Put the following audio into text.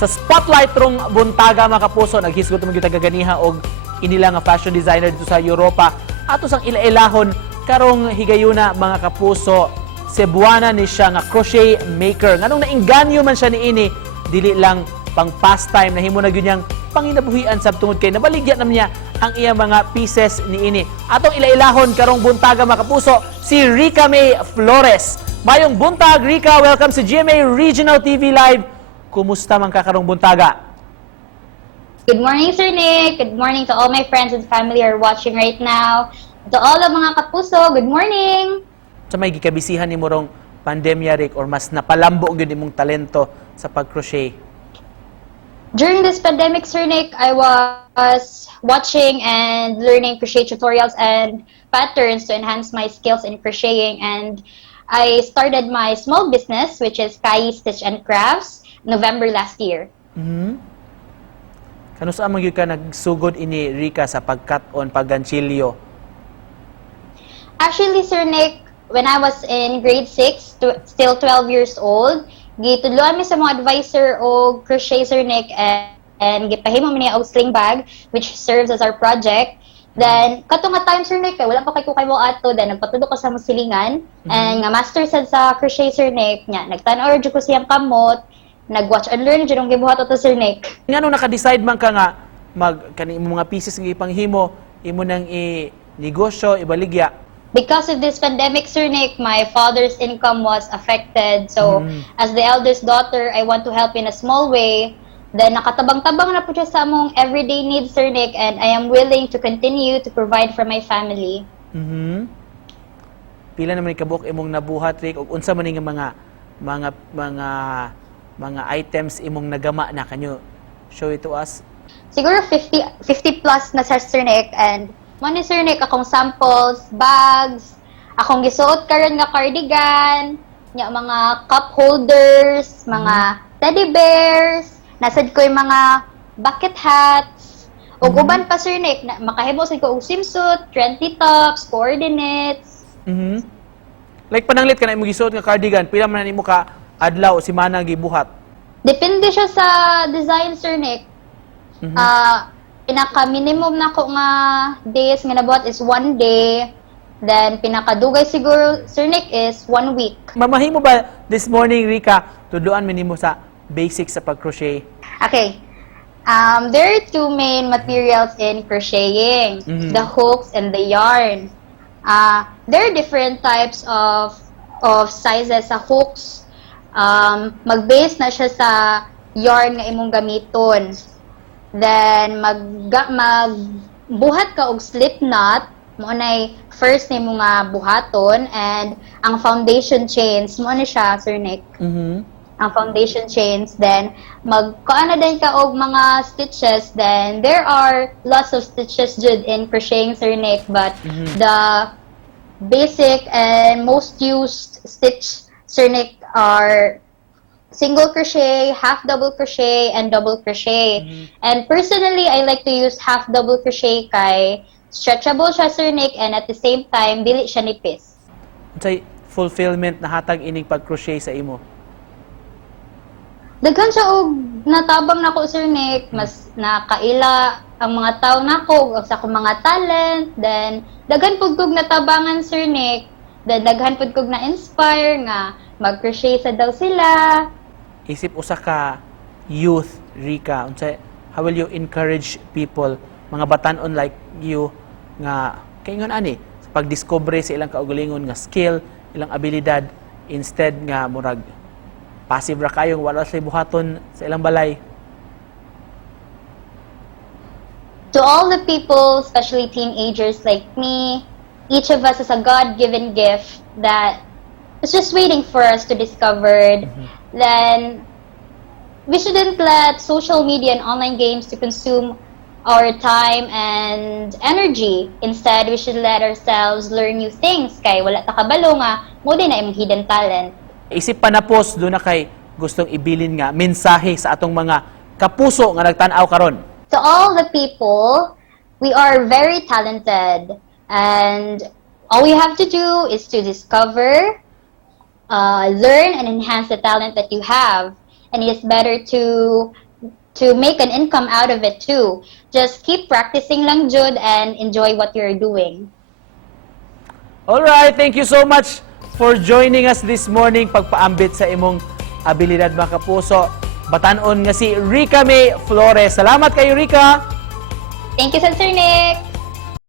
Sa spotlight rong buntaga mga kapuso, naghisgot mo kita kaganiha og inila nga fashion designer dito sa Europa. Ato sang ilailahon karong higayuna mga kapuso, Cebuana ni siya nga crochet maker. Nganong nainganyo man siya niini, dili lang pang pastime na himo na gyud niyang panginabuhian sab tungod kay nabaligya na niya ang iya mga pieces niini. Atong ilailahon karong buntaga mga kapuso, si Rica May Flores. Mayong buntag, Rica, welcome sa GMA Regional TV Live. Kumusta man ka karong buntaga? Good morning, Sir Nick. Good morning to all my friends and family who are watching right now. To all of mga kapuso, good morning. Sa may gikabisihan ni mo rong pandemya, Rick, or mas napalambo gyud imong talento sa pag-crochet? During this pandemic, Sir Nick, I was watching and learning crochet tutorials and patterns to enhance my skills in crocheting, and I started my small business, which is Kai Stitch and Crafts, November last year. Kano saan man gyud ka nagsugod ini, Rica, sa pagkat-on pagganchilyo? Actually, Sir Nick, when I was in grade 6, still 12 years old, gitudloan mi sa mga advisor o crochet, Sir Nick, and gipahimo mi niya og sling bag, which serves as our project. Then, katong nga time, Sir Nick, wala pa kay ko mo ato, then nagpatudo ko sa musilingan, and nga master sad sa crochet, Sir Nick, nya, nagtan-or jud ko siyang kamot, nag-watch and learn jud ang gibuhat ato, Sir Nick. Ngano naka-decide man ka nga kani imong mga pieces nga ipanghimo, imo nang i-negosyo, ibaligya? Because of this pandemic, Sir Nick, my father's income was affected. So, as the eldest daughter, I want to help in a small way. Then, nakatabang-tabang na po siya sa among everyday needs, Sir Nick, and I am willing to continue to provide for my family. Pila naman ikabuok imong nabuhat, Rick, ug unsa man nga mga items imong nagama na, kanyo show it to us? Siguro 50 plus na, Sir Nick, and money, Sir Nick, akong samples, bags, akong gisuot karon nga cardigan, nya mga cup holders, mga teddy bears, nasad ko yung mga bucket hats, ug uban pa, Sir Nick, makahimo sad ko og swimsuit, trendy tops, coordinates. Like pananglit ka na imong gisuot nga cardigan, pila man nimo ka adlaw o semana gibuhat? Depende siya sa design, Sir Nick. Pinaka-minimum na ko nga days nga nabuhat is 1 day. Then, pinakadugay siguro, Sir Nick, is 1 week. Mamahimo ba this morning, Rica, tuduan mo nimo sa basics sa pag-crochet? Okay. There are two main materials in crocheting, the hooks and the yarn. There are different types of sizes sa hooks. Mag-base na siya sa yarn nga imong gamiton. Then, magbuhat ka og slip knot, mo nay first nimo nga buhaton, and ang foundation chains, mo na siya, Sir Nick. Ang foundation chains, then magkuana din ka og mga stitches, then there are lots of stitches jud in crocheting, Sir Nick, but the basic and most used stitch, Sir Nick, are single crochet, half double crochet, and double crochet. And personally, I like to use half double crochet kay stretchable siya, Sir Nick, and at the same time, dili siya nipis. Unsay fulfillment na hatag ining pag-crochet sa imo? Daghan siya og natabang nako, Sir Nick, mas nakaila ang mga tao nako sa akong mga talent, then daghan pud kog natabangan, Sir Nick, then daghan pud kog na-inspire nga mag-crochet sa daw sila. Isip usa ka youth, Rica, how will you encourage people, mga batan-on like you, nga kaingon ani sa pagdiscover sa ilang kaugalingon nga skill, ilang abilidad, instead nga murag passive ra kayong wala sila buhaton sa ilang balay? To all the people, especially teenagers like me, each of us has a God-given gift that is just waiting for us to discover. Then we shouldn't let social media and online games to consume our time and energy. Instead, we should let ourselves learn new things kay wala ta kabalo nga mo din na imong hidden talent. Isip pa na post do na kay gustong ibilin nga mensahe sa atong mga kapuso nga nagtan-aw karon. To all the people, we are very talented, and all we have to do is to discover, learn, and enhance the talent that you have. And it's better to to make an income out of it too. Just keep practicing lang jud and enjoy what you're doing. Alright, thank you so much for joining us this morning pagpaambit sa imong abilidad mga kapuso. Batanon nga si Rica May Flores. Salamat kayo, Rica! Thank you, Sir Nick!